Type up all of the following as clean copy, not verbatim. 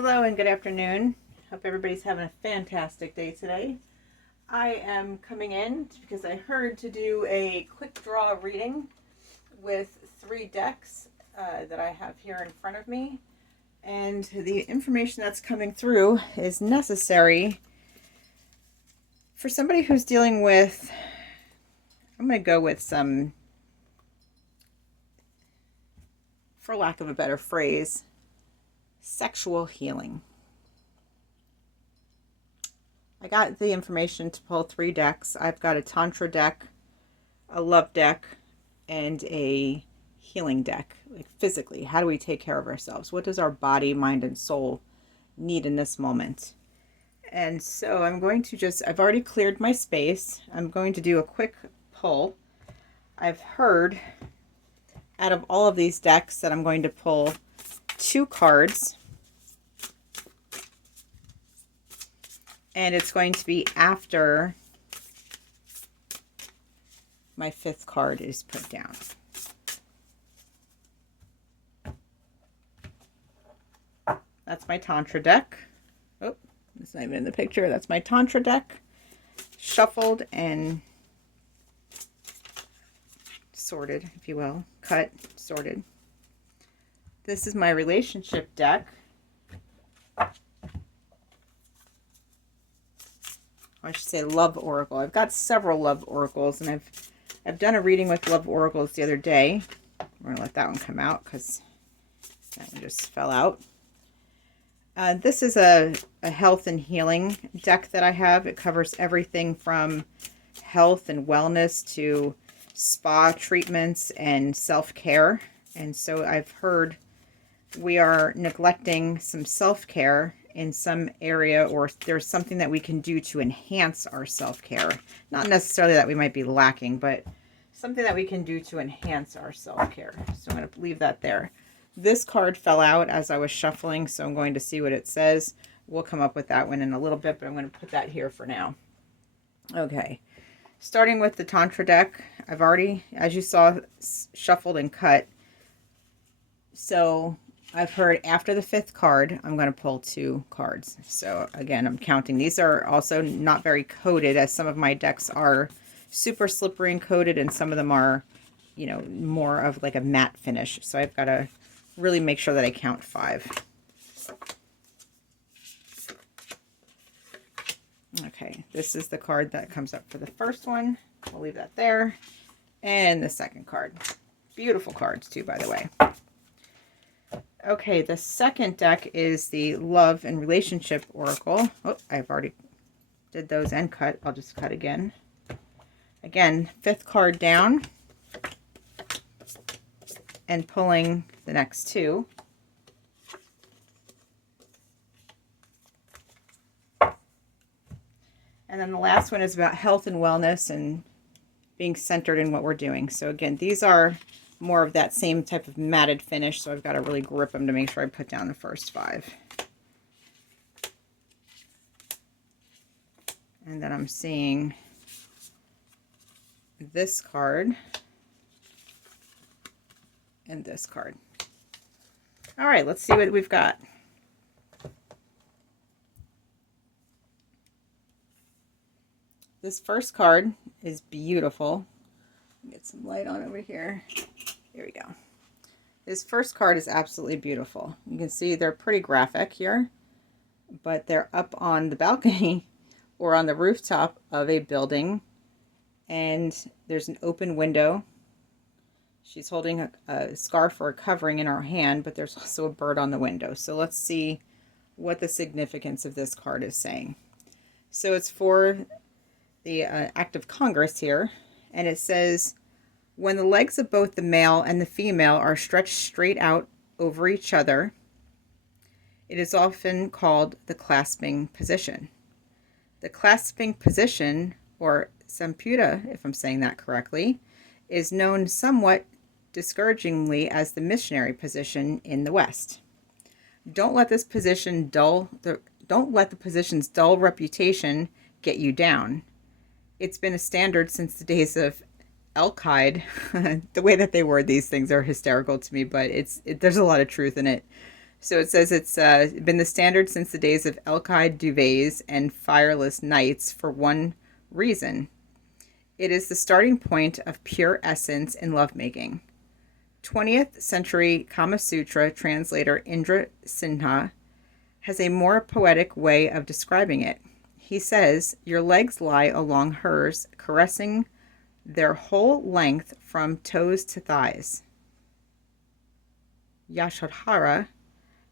Hello and good afternoon. Hope everybody's having a fantastic day today. I am coming in because I heard to do a quick draw reading with 3 decks that I have here in front of me. And the information that's coming through is necessary for somebody who's dealing with, I'm going to go with some, for lack of a better phrase, sexual healing. I got the information to pull 3 decks. I've got a Tantra deck, a love deck, and a healing deck. Like physically, how do we take care of ourselves? What does our body, mind, and soul need in this moment? And so I'm going to I've already cleared my space. I'm going to do a quick pull. I've heard out of all of these decks that I'm going to pull 2 cards. And it's going to be after my 5th card is put down. That's my Tantra deck. Oh, it's not even in the picture. That's my Tantra deck. Shuffled and sorted, if you will. Cut, sorted. This is my relationship deck. I should say love oracle. I've got several love oracles, and I've done a reading with love oracles the other day. We're gonna let that one come out because that one just fell out. This is a health and healing deck that I have. It covers everything from health and wellness to spa treatments and self-care. And so I've heard we are neglecting some self-care in some area, or there's something that we can do to enhance our self-care. Not necessarily that we might be lacking, but something that we can do to enhance our self-care. So I'm going to leave that there. This card fell out as I was shuffling, so I'm going to see what it says. We'll come up with that one in a little bit, but I'm going to put that here for now. Okay, starting with the Tantra deck. I've already, as you saw, shuffled and cut. So I've heard after the 5th card, I'm going to pull 2 cards. So again, I'm counting. These are also not very coated, as some of my decks are super slippery and coated, and some of them are, you know, more of like a matte finish. So I've got to really make sure that I count 5. Okay, this is the card that comes up for the first one. I'll leave that there. And the second card. Beautiful cards too, by the way. Okay, the second deck is the Love and Relationship Oracle. Oh, I've already did those and cut. I'll just cut again. Again, 5th card down. And pulling the next 2. And then the last one is about health and wellness and being centered in what we're doing. So again, these are more of that same type of matted finish, so I've got to really grip them to make sure I put down the first 5. And then I'm seeing this card and this card. All right, let's see what we've got. This first card is beautiful. Get some light on over here. Here we go. This first card is absolutely beautiful. You can see they're pretty graphic here, but they're up on the balcony or on the rooftop of a building, and there's an open window. She's holding a scarf or a covering in her hand, but there's also a bird on the window. So let's see what the significance of this card is saying. So it's for the Act of Congress here, and it says, when the legs of both the male and the female are stretched straight out over each other, it is often called the clasping position. The clasping position, or samputa, if I'm saying that correctly, is known somewhat discouragingly as the missionary position in the West. Don't let the position's dull reputation get you down. It's been a standard since the days of Al-Qaeda. The way that they word these things are hysterical to me, but there's a lot of truth in it. So it says it's been the standard since the days of elk-eyed duvets and fireless nights for one reason. It is the starting point of pure essence in lovemaking. 20th century Kama Sutra translator Indra Sinha has a more poetic way of describing it. He says, your legs lie along hers, caressing their whole length from toes to thighs. Yashodhara,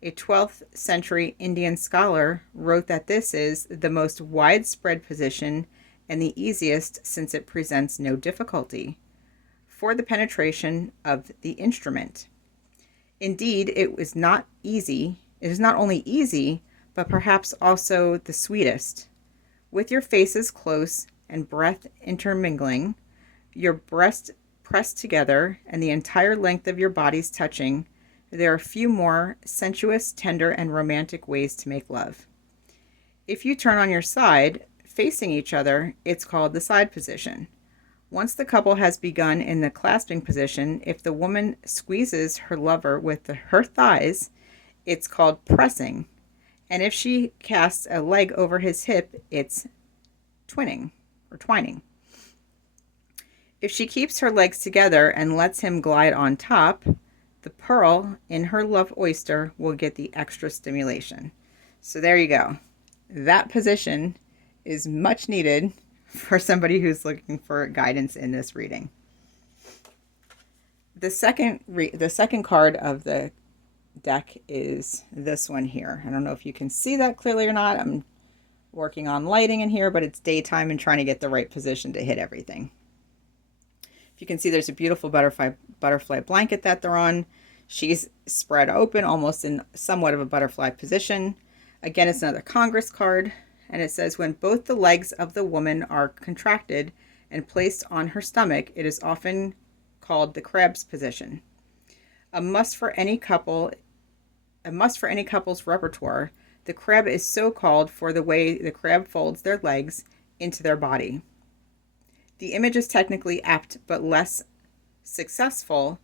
a 12th century Indian scholar, wrote that this is the most widespread position and the easiest since it presents no difficulty for the penetration of the instrument. Indeed, it is not only easy, but perhaps also the sweetest. With your faces close and breath intermingling, your breasts pressed together, and the entire length of your bodies touching, there are few more sensuous, tender, and romantic ways to make love. If you turn on your side, facing each other, it's called the side position. Once the couple has begun in the clasping position, if the woman squeezes her lover with her thighs, it's called pressing. And if she casts a leg over his hip, it's twining. If she keeps her legs together and lets him glide on top, the pearl in her love oyster will get the extra stimulation. So there you go. That position is much needed for somebody who's looking for guidance in this reading. The second card of the deck is this one here. I don't know if you can see that clearly or not. I'm working on lighting in here, but it's daytime and trying to get the right position to hit everything. If you can see, there's a beautiful butterfly blanket that they're on. She's spread open, almost in somewhat of a butterfly position. Again, it's another Congress card, and it says, when both the legs of the woman are contracted and placed on her stomach, it is often called the crab's position. A must for any couple's repertoire. The crab is so called for the way the crab folds their legs into their body. The image is technically apt but less successful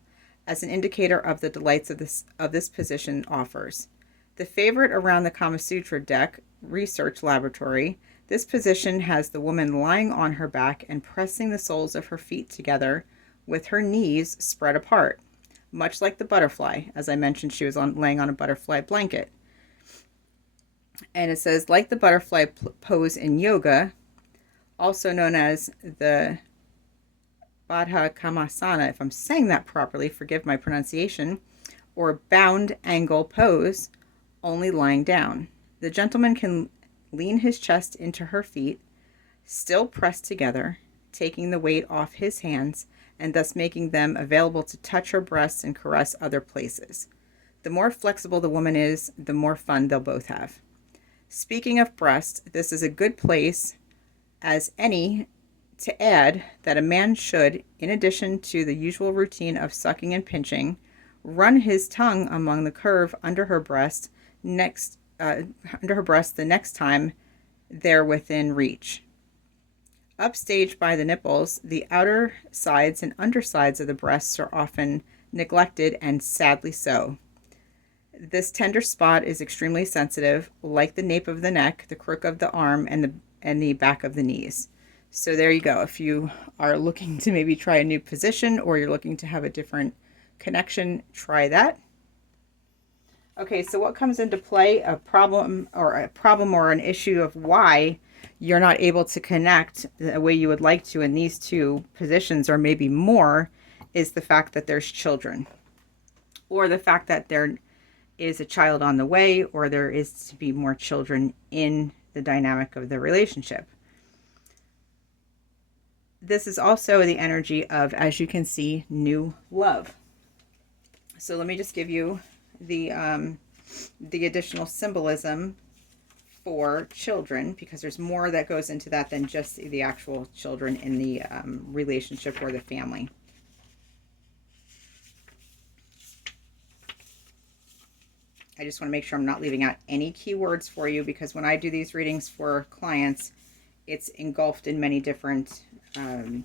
as an indicator of the delights of this position offers. The favorite around the Kama Sutra deck research laboratory, this position has the woman lying on her back and pressing the soles of her feet together with her knees spread apart, much like the butterfly. As I mentioned, she was laying on a butterfly blanket. And it says, like the butterfly pose in yoga, also known as the Baddha Kamasana, if I'm saying that properly, forgive my pronunciation, or bound angle pose, only lying down. The gentleman can lean his chest into her feet, still pressed together, taking the weight off his hands, and thus making them available to touch her breasts and caress other places. The more flexible the woman is, the more fun they'll both have. Speaking of breasts, this is a good place as any to add that a man should, in addition to the usual routine of sucking and pinching, run his tongue among the curve under her breast the next time they're within reach. Upstaged by the nipples, the outer sides and undersides of the breasts are often neglected, and sadly so. This tender spot is extremely sensitive, like the nape of the neck, the crook of the arm, and the back of the knees. So there you go. If you are looking to maybe try a new position, or you're looking to have a different connection, try that. Okay, so what comes into play, a problem or an issue of why you're not able to connect the way you would like to in these two positions, or maybe more, is the fact that there's children, or the fact that there is a child on the way, or there is to be more children in the dynamic of the relationship. This is also the energy of, as you can see, new love. So let me just give you the additional symbolism for children, because there's more that goes into that than just the actual children in the relationship or the family. I just want to make sure I'm not leaving out any keywords for you, because when I do these readings for clients, it's engulfed in many different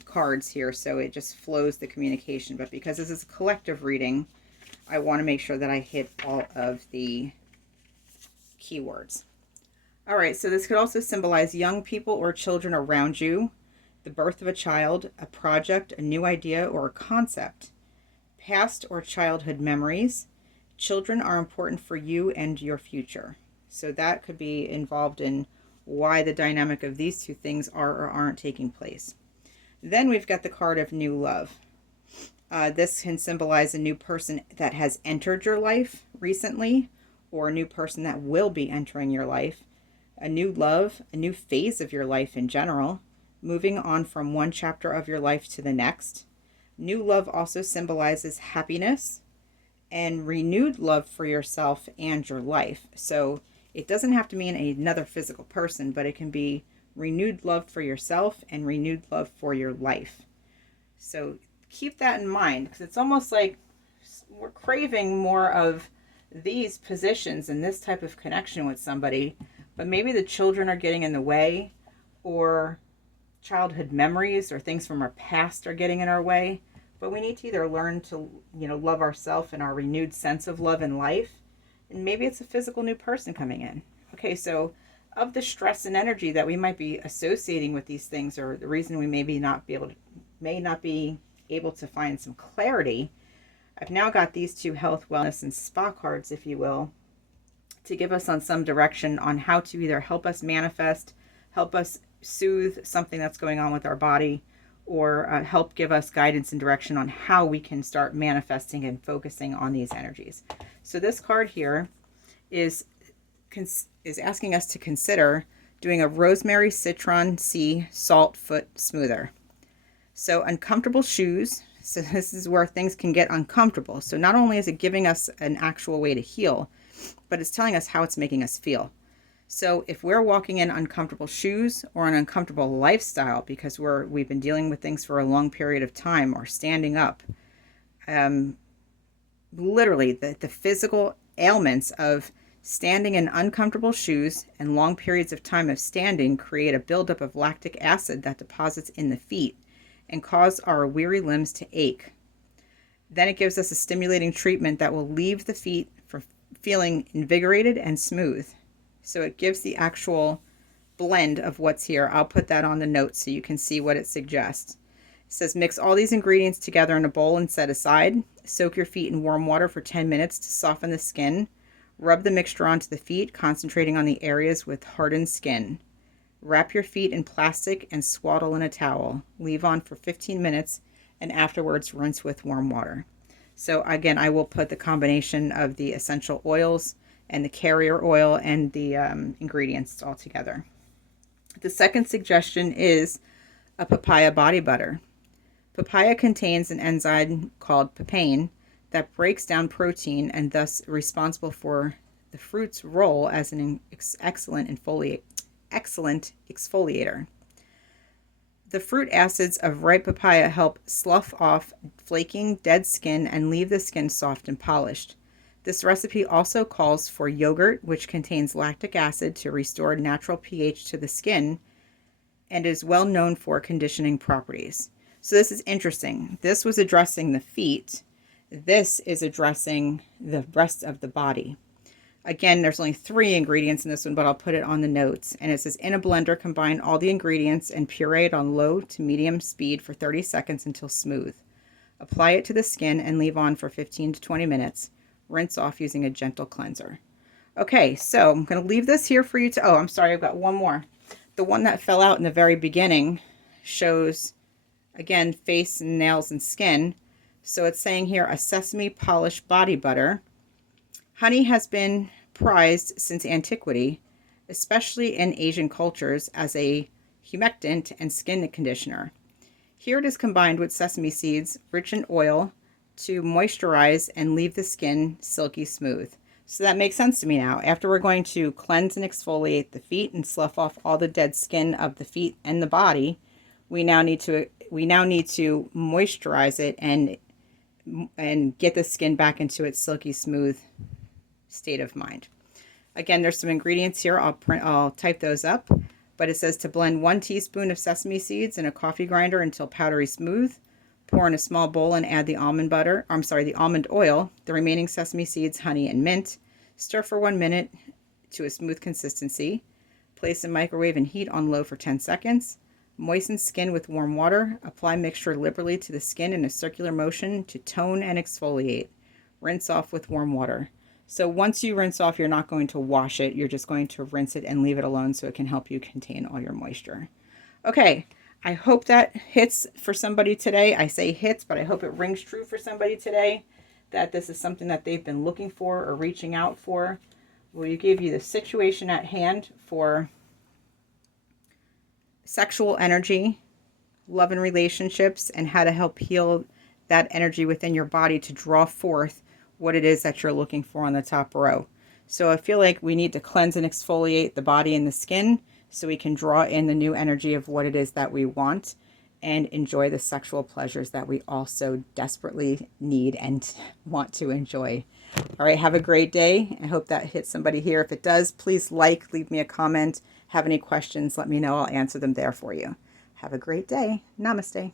cards here, so it just flows the communication. But because this is a collective reading, I want to make sure that I hit all of the keywords. All right, so this could also symbolize young people or children around you, the birth of a child, a project, a new idea, or a concept, past or childhood memories. Children are important for you and your future. So that could be involved in why the dynamic of these two things are or aren't taking place. Then we've got the card of new love. This can symbolize a new person that has entered your life recently, or a new person that will be entering your life, a new love, a new phase of your life in general, moving on from one chapter of your life to the next. New love also symbolizes happiness and renewed love for yourself and your life. So it doesn't have to mean another physical person, but it can be renewed love for yourself and renewed love for your life. So keep that in mind, because it's almost like we're craving more of these positions and this type of connection with somebody, but maybe the children are getting in the way, or childhood memories or things from our past are getting in our way. But we need to either learn to, love ourselves and our renewed sense of love and life, and maybe it's a physical new person coming in. Okay, so of the stress and energy that we might be associating with these things, or the reason we may not be able to find some clarity, I've now got these two health, wellness, and spa cards, if you will, to give us on some direction on how to either help us manifest, help us soothe something that's going on with our body, or help give us guidance and direction on how we can start manifesting and focusing on these energies. So this card here is asking us to consider doing a Rosemary Citron Sea Salt Foot Smoother. So uncomfortable shoes. So this is where things can get uncomfortable. So not only is it giving us an actual way to heal, but it's telling us how it's making us feel. So if we're walking in uncomfortable shoes or an uncomfortable lifestyle because we've been dealing with things for a long period of time, or standing up, literally the physical ailments of standing in uncomfortable shoes and long periods of time of standing create a buildup of lactic acid that deposits in the feet and cause our weary limbs to ache. Then it gives us a stimulating treatment that will leave the feet for feeling invigorated and smooth. So it gives the actual blend of what's here. I'll put that on the notes so you can see what it suggests. It says mix all these ingredients together in a bowl and set aside. Soak your feet in warm water for 10 minutes to soften the skin. Rub the mixture onto the feet, concentrating on the areas with hardened skin. Wrap your feet in plastic and swaddle in a towel. Leave on for 15 minutes and afterwards rinse with warm water. So again, I will put the combination of the essential oils and the carrier oil and the ingredients all together. The second suggestion is a papaya body butter. Papaya contains an enzyme called papain that breaks down protein and thus responsible for the fruit's role as an excellent exfoliator. The fruit acids of ripe papaya help slough off flaking, dead skin and leave the skin soft and polished. This recipe also calls for yogurt, which contains lactic acid to restore natural pH to the skin and is well known for conditioning properties. So this is interesting. This was addressing the feet. This is addressing the rest of the body. Again, there's only 3 ingredients in this one, but I'll put it on the notes. And it says, in a blender, combine all the ingredients and puree it on low to medium speed for 30 seconds until smooth. Apply it to the skin and leave on for 15 to 20 minutes. Rinse off using a gentle cleanser. Okay, so I'm going to leave this here for you to... Oh, I'm sorry, I've got one more. The one that fell out in the very beginning shows, again, face and nails and skin. So it's saying here, a sesame polish body butter. Honey has been prized since antiquity, especially in Asian cultures, as a humectant and skin conditioner. Here it is combined with sesame seeds, rich in oil, to moisturize and leave the skin silky smooth. So that makes sense to me now. After we're going to cleanse and exfoliate the feet and slough off all the dead skin of the feet and the body, we now need to moisturize it and get the skin back into its silky smooth state of mind. Again, there's some ingredients here. I'll type those up, but it says to blend 1 teaspoon of sesame seeds in a coffee grinder until powdery smooth. Pour in a small bowl and add the almond butter, the almond oil, the remaining sesame seeds, honey, and mint. Stir for 1 minute to a smooth consistency. Place in microwave and heat on low for 10 seconds. Moisten skin with warm water. Apply mixture liberally to the skin in a circular motion to tone and exfoliate. Rinse off with warm water. So once you rinse off, you're not going to wash it. You're just going to rinse it and leave it alone so it can help you contain all your moisture. Okay, I hope that hits for somebody today. I say hits, but I hope it rings true for somebody today, that this is something that they've been looking for or reaching out for. Will you give you the situation at hand for sexual energy, love and relationships, and how to help heal that energy within your body to draw forth what it is that you're looking for on the top row. So I feel like we need to cleanse and exfoliate the body and the skin so we can draw in the new energy of what it is that we want and enjoy the sexual pleasures that we also desperately need and want to enjoy. All right, have a great day. I hope that hits somebody here. If it does, please leave me a comment. Have any questions, let me know. I'll answer them there for you. Have a great day. Namaste.